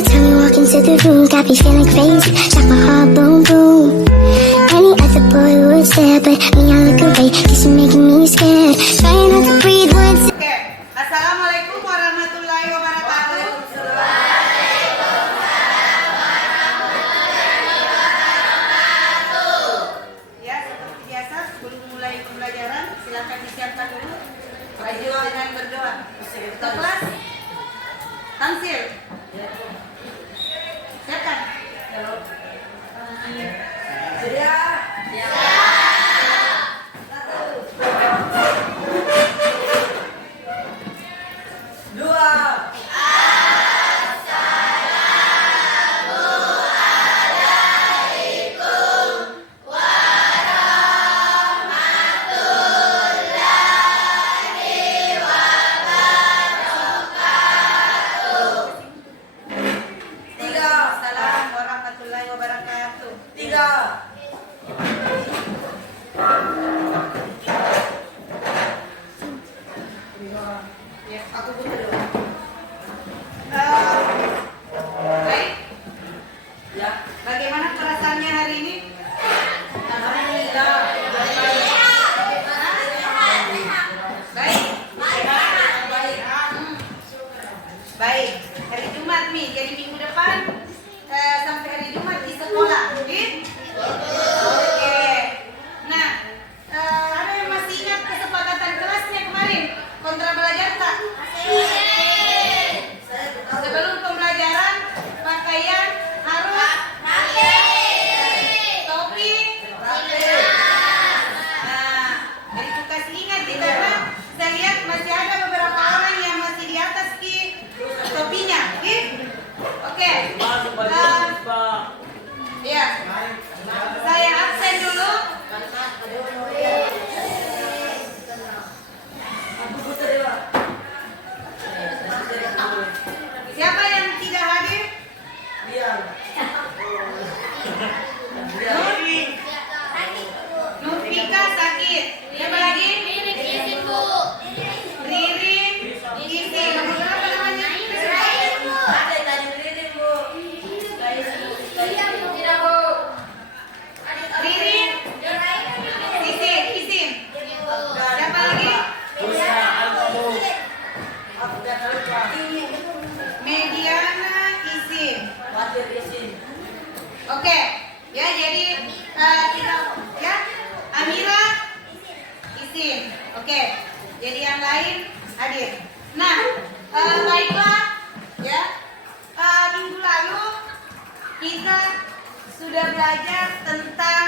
Every time we walk into the room, got me feeling crazy. Shot my heart, boom, boom. Any other boy would stare, but me, I look away, cause you're making me scared. Trying not to breathe once. Assalamualaikum warahmatullahi wabarakatuh. Ya, seperti biasa, sebelum mulai pembelajaran, silakan disiapkan dulu. Baju dengan berdoa. Kelas, Tansil. Siapkan. Ya. Assalamualaikum warahmatullahi wabarakatuh. Ya, aku butuh dulu. Baik. Ya. Bagaimana perasaannya hari ini? Alhamdulillah. Baik. Baik. Hari Jumat nih, jadi minggu depan sampai hari Jumat di sekolah, Oke. Nah, ada yang masih ingat kesepakatan kelasnya kemarin? Kontra belajar tak? Sebelum pembelajaran, pakaian harus topi. Nah, jadi tuh kasih ingat ya, karena saya lihat masih ada beberapa orang yang masih di atas topinya, Oke. Ya, saya absen dulu. Siapa yang tidak hadir? Nurfika sakit. Siapa lagi? Ririn, Isi. Apa namanya? Ririn, Isin. Siapa lagi? Mediana, Isin. Oke, ya jadi kita ya Amira, Isin. Oke, jadi yang lain hadir. Nah, baiklah ya. Minggu lalu kita sudah belajar tentang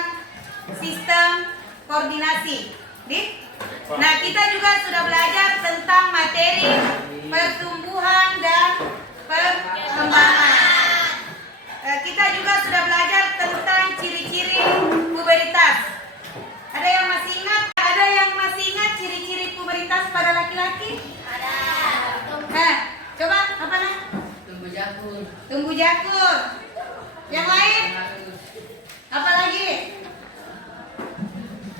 sistem koordinasi. Nah, kita juga sudah belajar tentang materi pertumbuhan dan perkembangan. Kita juga sudah belajar tentang ciri-ciri pubertas. Ada yang masih ingat? Ada yang masih ingat ciri-ciri pubertas pada laki-laki? Ada. Coba apa nah? Tumbuh jakur. Yang lain? Apa lagi?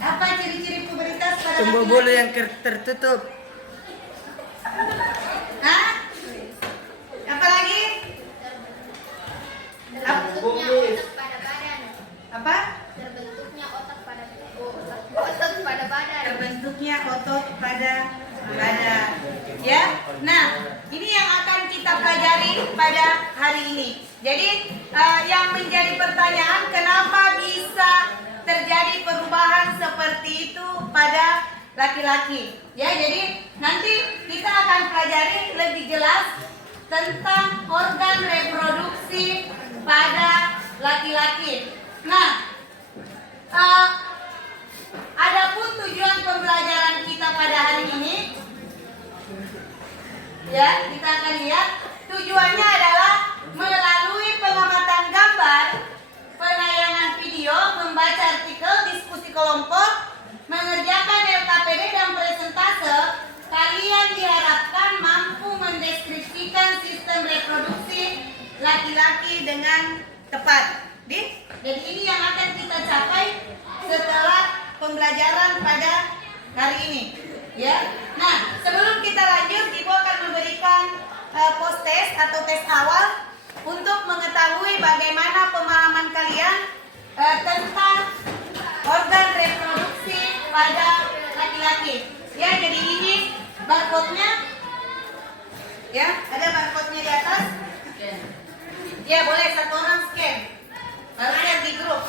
Apa ciri-ciri pubertas pada laki-laki? Tumbuh bulu yang tertutup. Hah? Apa lagi? Terbentuknya otot pada badan. Apa? Terbentuknya otot pada badan. Terbentuknya otot pada badan. Ya. Nah, ini yang akan kita pelajari pada hari ini. Jadi yang menjadi pertanyaan, kenapa bisa terjadi perubahan seperti itu pada laki-laki? Ya, jadi nanti kita akan pelajari lebih jelas tentang organ reproduksi pada laki-laki. Nah, adapun tujuan pembelajaran kita pada hari ini, ya kita akan lihat tujuannya adalah melalui pengamatan gambar, penayangan video, membaca artikel, diskusi kelompok, mengerjakan LKPD dan presentase, kalian diharapkan mampu mendeskripsikan sistem reproduksi laki-laki dengan tepat. Jadi ini yang akan kita capai setelah pembelajaran pada hari ini. Ya. Nah, sebelum kita lanjut, Ibu akan memberikan post test atau tes awal untuk tentang organ reproduksi pada laki-laki. Ya, jadi ini barcode-nya. Ya, ada barcode-nya di atas. Ya, boleh satu orang scan. Baru yang di grup.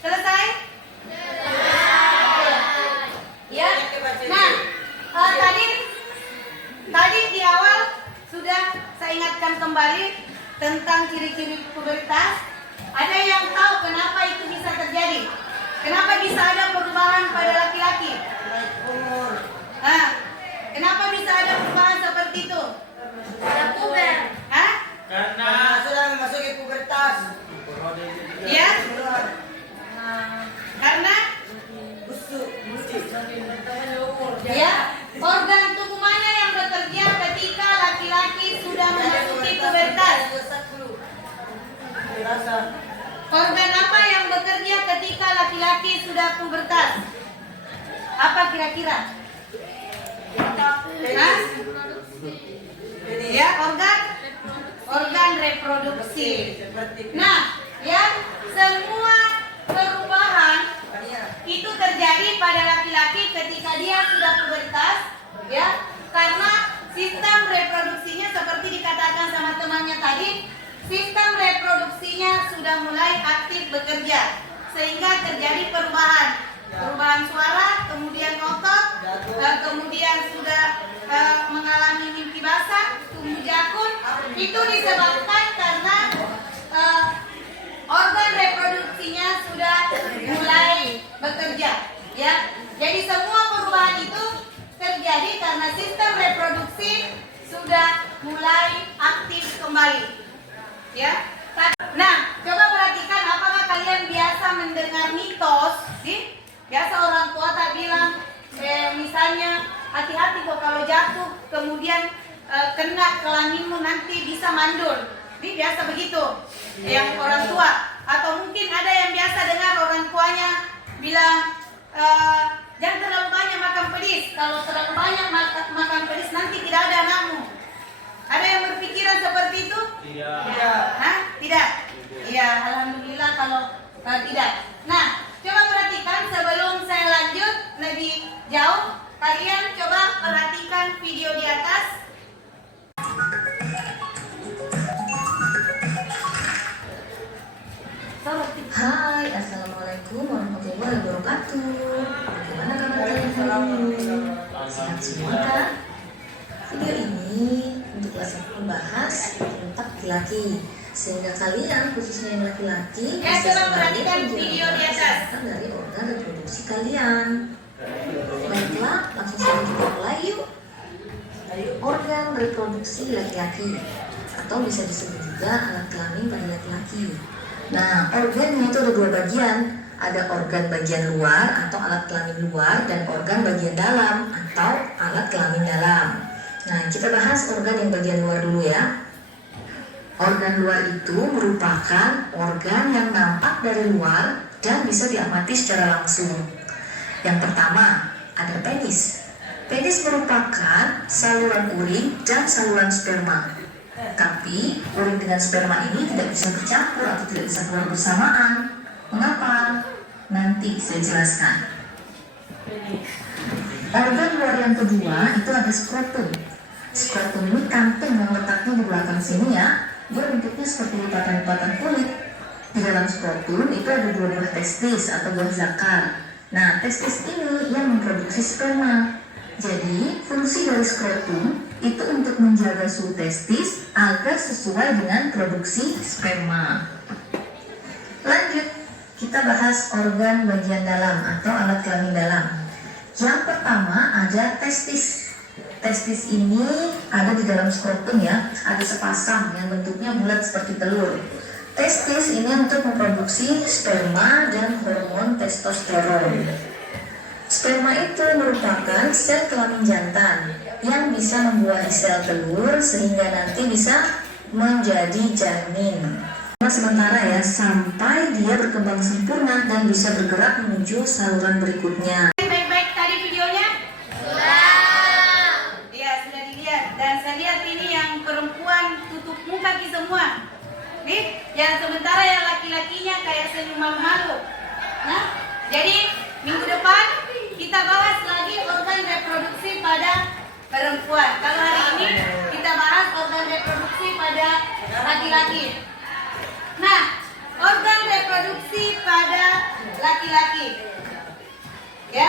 Selesai? Ya. Nah, tadi di awal sudah saya ingatkan kembali tentang ciri-ciri pubertas. Ada yang tahu kenapa itu bisa terjadi? Kenapa bisa ada perubahan pada laki-laki? Nah, kenapa bisa ada perubahan seperti itu? Pada puber. Hah? Karena sudah memasuki pubertas. Ya? Karena ya, organ tubuh mana yang bekerja ketika laki-laki sudah memasuki pubertas? Organ apa yang bekerja ketika laki-laki sudah pubertas? Apa kira-kira? Hah? Ya, organ reproduksi. Nah, ya, semua perubahan itu terjadi pada laki-laki ketika dia sudah pubertas, ya, karena sistem reproduksinya seperti dikatakan sama temannya tadi, sistem reproduksinya sudah mulai aktif bekerja, sehingga terjadi perubahan suara, kemudian otot, kemudian sudah mengalami mimpi basah, tumbuh jakun. Itu disebabkan karena organ reproduksinya sudah mulai bekerja, ya. Jadi semua perubahan itu terjadi karena sistem reproduksi sudah mulai aktif kembali, ya. Nah, coba perhatikan apakah kalian biasa mendengar mitos, sih? Biasa orang tua tak bilang, misalnya hati-hati kok kalau jatuh, kemudian kena kelaminmu nanti bisa mandul. Ini biasa begitu yang orang tua. Atau mungkin ada yang biasa dengar orang tuanya bilang, jangan terlalu banyak makan pedis. Kalau terlalu banyak makan pedis nanti tidak ada anakmu. Ada yang berpikiran seperti itu? Tidak. Hah? Tidak? Iya, alhamdulillah kalau tidak. Nah, coba perhatikan sebelum saya lanjut lebih jauh, kalian coba perhatikan video di atas. Hai, assalamualaikum warahmatullahi wabarakatuh. Bagaimana kabar kalian hari ini? Sehat semua kan? Video ini untuk kelas membahas tentang laki-laki, sehingga kalian khususnya yang laki-laki Coba perhatikan video di atas dari organ reproduksi kalian. Baiklah, langsung saja kita mulai yuk. Organ reproduksi laki-laki, atau bisa disebut juga alat kelamin pada laki-laki. Nah, organnya itu ada dua bagian. Ada organ bagian luar atau alat kelamin luar, dan organ bagian dalam atau alat kelamin dalam. Nah, kita bahas organ yang bagian luar dulu ya. Organ luar itu merupakan organ yang nampak dari luar dan bisa diamati secara langsung. Yang pertama, ada penis. Penis merupakan saluran urin dan saluran sperma. Tapi urin dengan sperma ini tidak bisa bercampur atau tidak bisa keluar bersamaan. Mengapa? Nanti saya jelaskan. Organ luar yang kedua itu ada skrotum. Skrotum ini kantung yang letaknya di belakang sini ya. Dia bentuknya seperti lipatan-lipatan kulit. Di dalam skrotum itu ada dua buah testis atau buah zakar. Nah, testis ini yang memproduksi sperma. Jadi, fungsi dari skrotum itu untuk menjaga suhu testis agar sesuai dengan produksi sperma. Lanjut, kita bahas organ bagian dalam atau alat kelamin dalam. Yang pertama ada testis. Testis ini ada di dalam skrotum ya, ada sepasang yang bentuknya bulat seperti telur. Testis ini untuk memproduksi sperma dan hormon testosteron. Sperma itu merupakan sel kelamin jantan yang bisa membuahi sel telur sehingga nanti bisa menjadi janin. Sementara ya, sampai dia berkembang sempurna dan bisa bergerak menuju saluran berikutnya. Baik-baik tadi videonya? Iya, sudah dilihat. Dan saya lihat ini yang perempuan tutup muka ki semua. Nih, yang sementara yang laki-lakinya kayak senyum malu-malu. Nah, jadi minggu depan kita bahas lagi organ reproduksi pada perempuan. Kalau hari ini kita bahas organ reproduksi pada laki-laki. Nah, organ reproduksi pada laki-laki. Ya,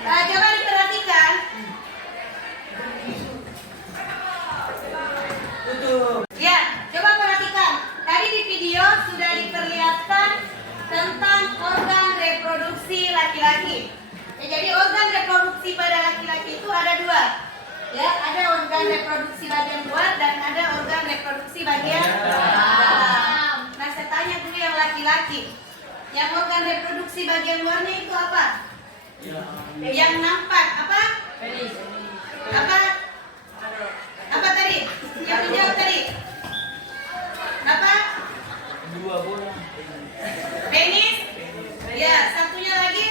coba diperhatikan. Ya, coba perhatikan. Tadi di video sudah diperlihatkan tentang organ reproduksi laki-laki. Ya, jadi organ reproduksi pada laki-laki itu ada dua. Ya, ada organ reproduksi bagian luar dan ada organ reproduksi bagian dalam. Nah, saya tanya dulu yang laki-laki. Yang organ reproduksi bagian luarnya itu apa? Yang nampak apa? Apa? Apa tadi? Yang menjawab tadi? Apa? Penis? Ya, satunya lagi?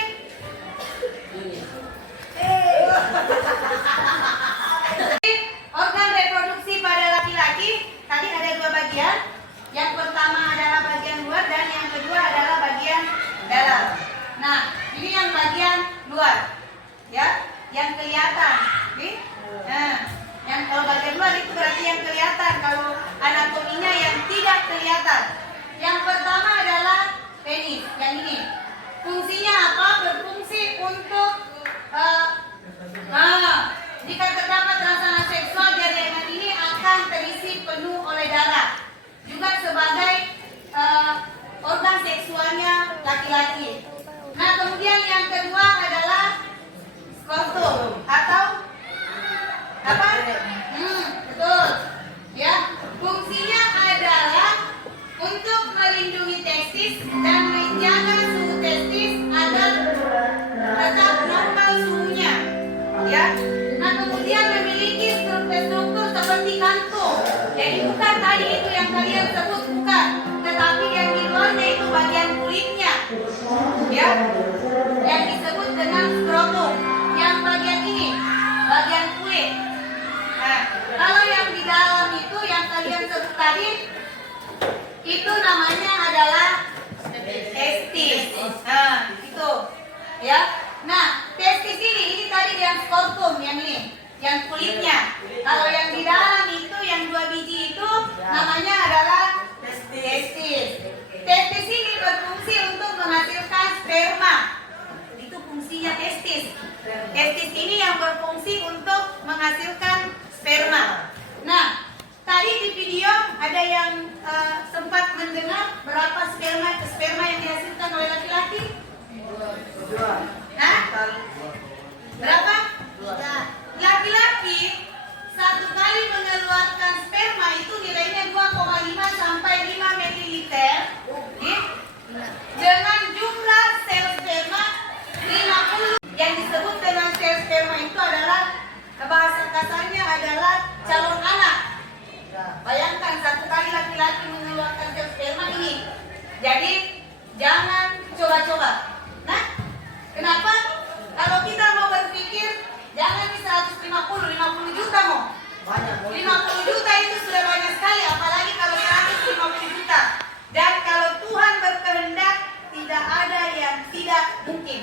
Organ reproduksi pada laki-laki tadi ada dua bagian. Yang pertama adalah bagian luar dan yang kedua adalah bagian dalam. Nah, ini yang bagian luar, ya, yang kelihatan. Nih, nah, yang kalau bagian luar itu berarti yang kelihatan. Kalau anatominya yang tidak kelihatan. Yang pertama adalah penis, yang ini. Fungsinya apa? Berfungsi untuk jika terdapat rasa seksual, jaringan ini akan terisi penuh oleh darah. Juga sebagai organ seksualnya laki-laki. Nah, kemudian yang kedua adalah skrotum atau apa? Betul. Ya, fungsinya adalah untuk melindungi testis dan menjaga suhu testis agar tetap normal suhunya. Ya. Nah, kemudian memiliki struktur seperti kantung. Jadi bukan tadi itu yang kalian sebut, bukan, tetapi yang di luarnya itu bagian kulitnya, ya, yang disebut dengan skrotum. Yang bagian ini, bagian kulit. Nah, kalau yang di dalam itu yang kalian sebut tadi, itu namanya adalah testis. Nah, itu, ya. Nah, testis ini tadi yang skrotum, yang ini, yang kulitnya. Kalau yang di dalam itu, yang dua biji itu, namanya adalah testis. Testis ini berfungsi untuk menghasilkan sperma. Itu fungsinya testis. Testis ini yang berfungsi untuk menghasilkan sperma. Nah, tadi di video ada yang sempat mendengar berapa sperma yang dihasilkan oleh laki-laki? Hah? Berapa? Laki-laki satu kali mengeluarkan sperma itu nilainya 2,5 sampai 5 ml. Dengan jumlah sel sperma 50. Yang disebut dengan sel sperma itu adalah, bahasa kasarnya adalah calon anak. Bayangkan satu kali laki-laki mengeluarkan sel sperma ini. Jadi jangan coba-coba. Nah, kenapa? Kalau kita mau berpikir, jangan di 50 juta mau. 50 juta itu sudah banyak sekali, apalagi kalau 150 juta. Dan kalau Tuhan berkehendak, tidak ada yang tidak mungkin.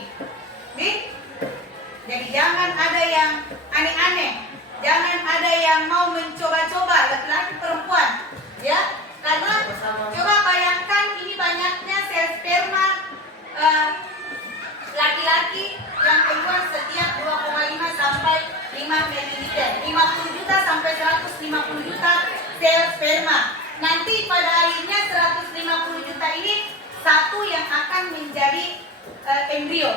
Nih? Jadi jangan ada yang aneh-aneh. Jangan ada yang mau mencoba-coba, laki-laki perempuan. Ya? Karena coba bayangkan ini banyaknya sel sperma laki-laki yang keluar setiap 2,5 sampai 5 ml. 50 juta sampai 150 juta sel sperma. Nanti pada akhirnya 150 juta ini satu yang akan menjadi embrio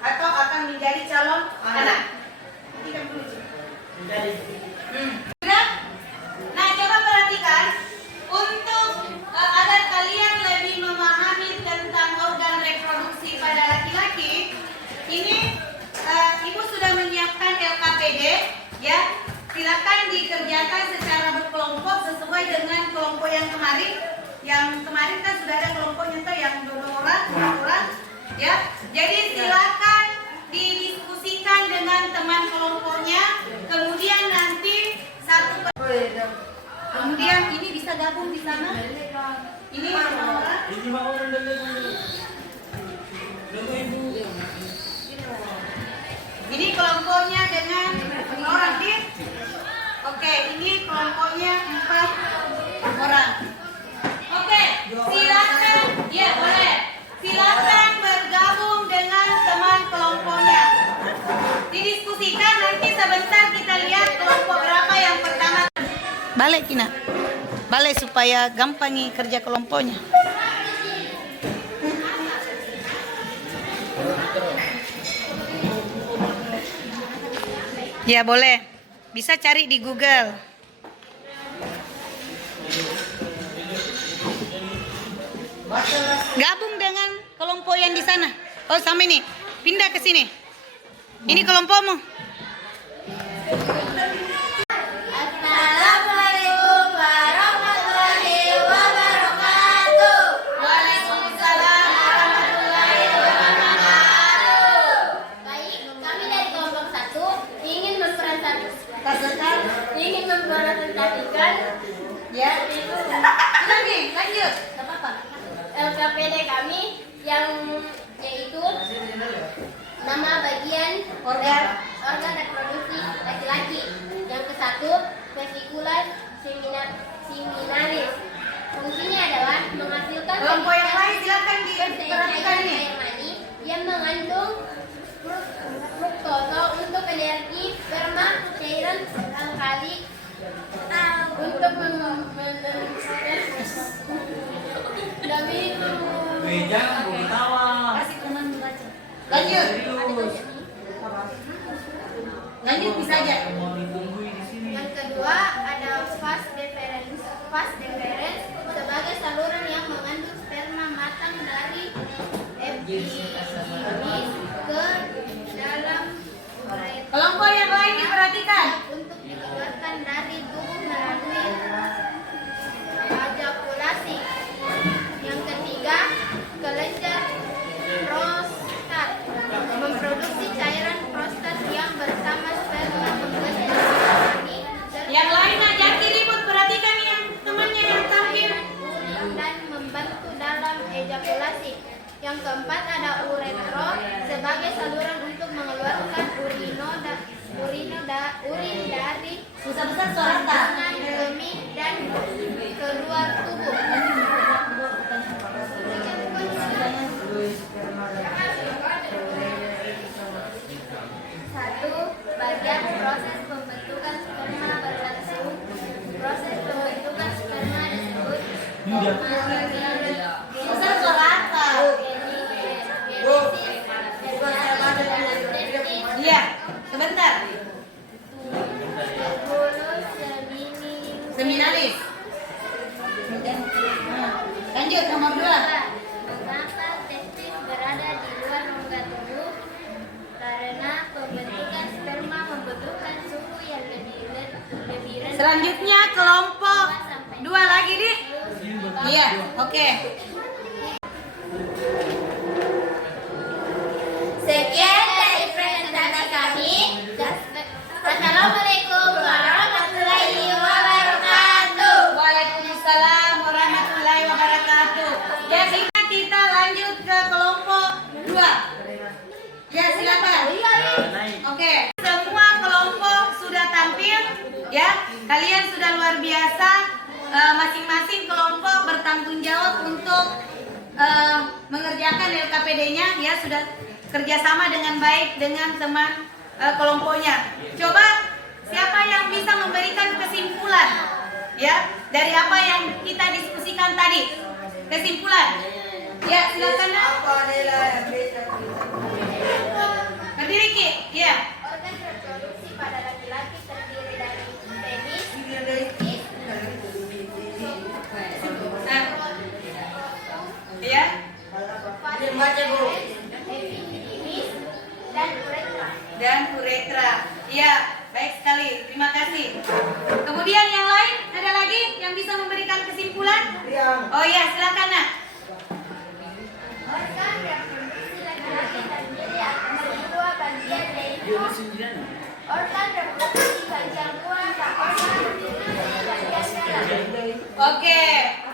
atau akan menjadi calon anak. Nanti kan dulu. Sudah? Nah, coba perhatikan untuk agar kalian lebih memahami tentang organ reproduksi pada laki-laki. Ini Ibu sudah menyiapkan LKPD, ya. Silakan dikerjakan secara berkelompok sesuai dengan kelompok yang kemarin. Yang kemarin kan sudah ada kelompoknya tuh yang 2 orang, ya. Jadi silakan didiskusikan dengan teman kelompoknya. Kemudian nanti kemudian ini bisa gabung di sana. Ini semua orang. Ini kelompoknya dengan orang, Dit. Oke, ini kelompoknya 4 orang. Oke, silakan, ya boleh. Silakan bergabung dengan teman kelompoknya. Didiskusikan, nanti sebentar kita lihat kelompok berapa yang pertama. Balik, Kina. Balik supaya gampangi kerja kelompoknya. Ya boleh, bisa cari di Google. Gabung dengan kelompok yang di sana. Oh sama ini, pindah ke sini. Ini kelompokmu. Assalamualaikum warahmatullahi wabarakatuh. Waalaikumsalam warahmatullahi wabarakatuh. Baik, kami dari kelompok 1 ingin mempresentasikan Ya. Lagi, lanjut. Gak apa-apa. LKPD kami yang yaitu nama bagian Organ. reproduksi laki-laki. Yang ke-1 vesicula seminalis. Fungsinya adalah menghasilkan Kelompok yang lain silakan diperhatikan cairan ini. air mani yang mengandung fruktosa untuk energi sperma, cairan alkali untuk Kasih teman membaca. Lanjut. Lanjut bisa aja. Yang kedua ada vas deferens sebagai saluran yang mengandung sperma matang dari epididymis ke dalam uretra Kelompok yang lain diperhatikan. untuk dikeluarkan dari tubuh melalui ejakulasi. Yang ketiga, kelenjar prostat memproduksi cairan prostat yang bersama sperma membentuk mani Yang lain ajaki ribut, perhatikan yang temannya yang tampil. urin dan membantu dalam ejakulasi. Yang keempat ada uretra sebagai saluran untuk mengeluarkan urin dari Susah-susah suara tak? dengan kemih dan keluar tubuh. Satu, bagian proses pembentukan sperma berlangsung. Proses pembentukan sperma disebut Susah suara tak? Iya, sebentar. Seminalis. Lanjut nomor 2. Mengapa testis berada di luar rongga tubuh? Karena pembentukan sperma membutuhkan suhu yang lebih rendah. Selanjutnya kelompok 2 lagi, Dik. Iya, oke. Sekian dari presentasi kami. Assalamualaikum warahmatullahi wabarakatuh. Waalaikumsalam warahmatullahi wabarakatuh. Jadi kita lanjut ke kelompok 2. Ya, silakan. Oke, semua kelompok sudah tampil ya. Kalian sudah luar biasa. Masing-masing kelompok bertanggung jawab untuk mengerjakan LKPD-nya ya, sudah kerjasama dengan baik dengan teman kelompoknya. Coba siapa yang bisa memberikan kesimpulan ya dari apa yang kita diskusikan tadi? Kesimpulan. Ya, silakan. Berdiri, Ki. Ya. Organ reproduksi pada laki-laki terdiri Oh iya, silakan nak. Organ reproduksi laki-laki terdiri atas dua bagian, yaitu organ reproduksi bagian luar dan organ reproduksi bagian dalam. Oke,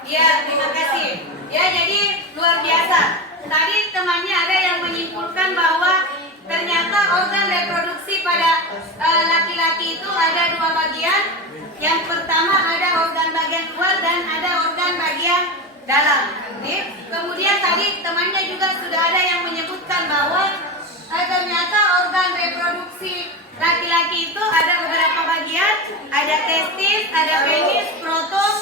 ya terima kasih. Ya jadi luar biasa. Tadi temannya ada yang menyimpulkan bahwa ternyata organ reproduksi pada laki-laki itu ada dua bagian. Yang pertama ada organ bagian luar dan ada organ bagian dalam. Kemudian tadi temannya juga sudah ada yang menyebutkan bahwa ternyata organ reproduksi laki-laki itu ada beberapa bagian, ada testis, ada penis, proton,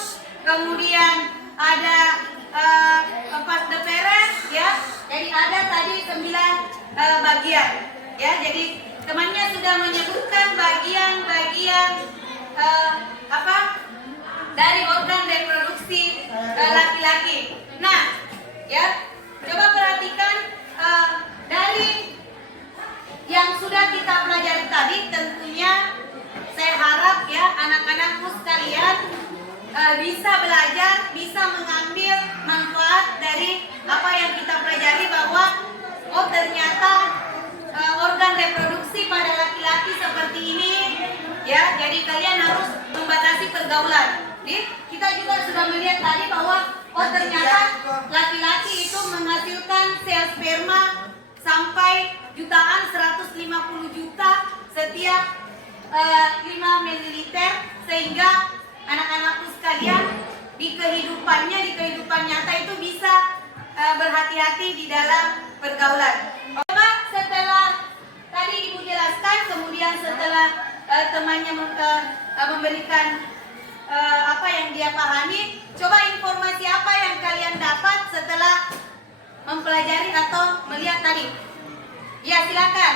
kemudian ada vas deferens, ya. Jadi ada tadi 9 bagian, ya. Jadi temannya sudah menyebutkan bagian-bagian dari organ reproduksi laki-laki. Nah, ya, coba perhatikan dari yang sudah kita pelajari tadi, tentunya saya harap ya anak-anakku sekalian bisa belajar, bisa mengambil manfaat dari apa yang kita pelajari, bahwa oh ternyata organ reproduksi pada laki-laki seperti ini, ya. Jadi kalian harus membatasi pergaulan. Jadi kita juga sudah melihat tadi bahwa oh ternyata laki-laki itu menghasilkan sel sperma sampai jutaan, 150 juta setiap 5 ml, sehingga anak-anakku sekalian di kehidupan nyata itu bisa berhati-hati di dalam pergaulan. Coba setelah tadi Ibu jelaskan, kemudian setelah temannya memberikan apa yang dia pahami, coba informasi apa yang kalian dapat setelah mempelajari atau melihat tadi? Ya, silakan.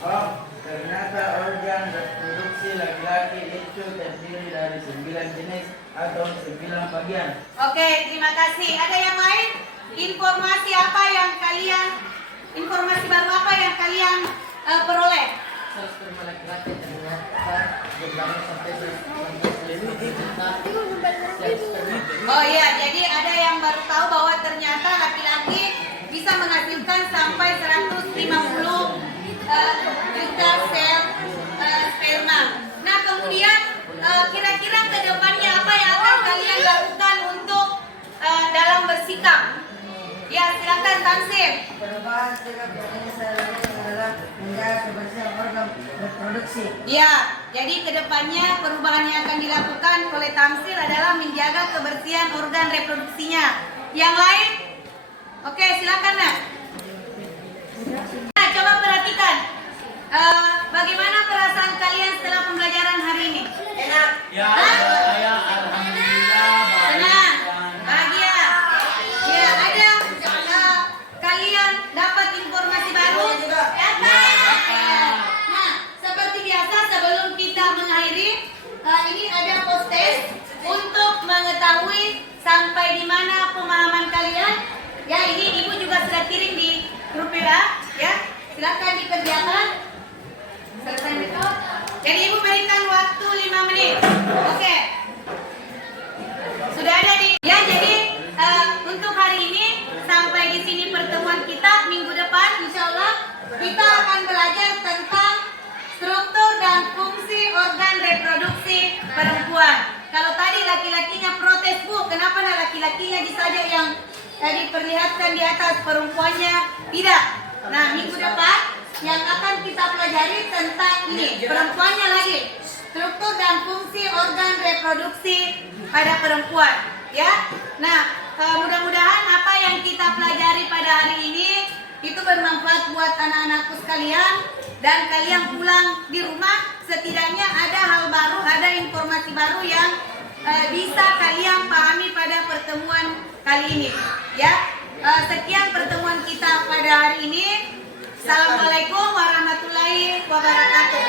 Oh, ternyata organ reproduksi laki-laki itu terdiri dari 9 jenis atau 9 bagian. Oke, terima kasih. Ada yang lain? Informasi apa yang kalian, informasi baru apa yang kalian peroleh? Sel sperma laki-laki ternyata jumlahnya sampai 150 juta. Oh iya, jadi ada yang baru tahu bahwa ternyata laki-laki bisa menghasilkan sampai 150 juta sel sperma. Nah, kemudian kira-kira ke depannya apa yang akan kalian lakukan untuk dalam bersikap? Ya, silakan Tansir. Perubahan sikap ini adalah menjaga kebersihan organ reproduksi. Ya, jadi ke depannya perubahan yang akan dilakukan oleh Tamsil adalah menjaga kebersihan organ reproduksinya. Yang lain? Oke, silakan nak. Nah, coba perhatikan. Bagaimana perasaan kalian setelah pembelajaran hari ini? Enak. Ya, Hah? saya alhamdulillah Senang, bahagia. Ya, ada kalian dapat informasi baru? Nah, seperti biasa sebelum kita mengakhiri, ini ada post-test untuk mengetahui sampai di mana pemahaman kalian. Ya, ini Ibu juga sudah kirim di grup WA, ya. Silakan dikerjakan. Selesai itu. Jadi Ibu berikan waktu 5 menit. Oke. Sudah ada di. Ya, jadi untuk hari ini sampai di sini pertemuan kita. Minggu depan insya Allah kita akan belajar tentang struktur dan fungsi organ reproduksi perempuan. Kalau tadi laki-lakinya protes, Bu, kenapa laki-lakinya saja yang diperlihatkan di atas, perempuannya tidak? Nah, minggu depan yang akan kita pelajari tentang ini, perempuannya lagi, struktur dan fungsi organ reproduksi pada perempuan, ya. Nah, mudah-mudahan apa yang kita pelajari pada hari ini itu bermanfaat buat anak-anakku sekalian, dan kalian pulang di rumah setidaknya ada hal baru, ada informasi baru yang bisa kalian pahami pada pertemuan kali ini, ya. Sekian pertemuan kita pada hari ini. Assalamualaikum warahmatullahi wabarakatuh.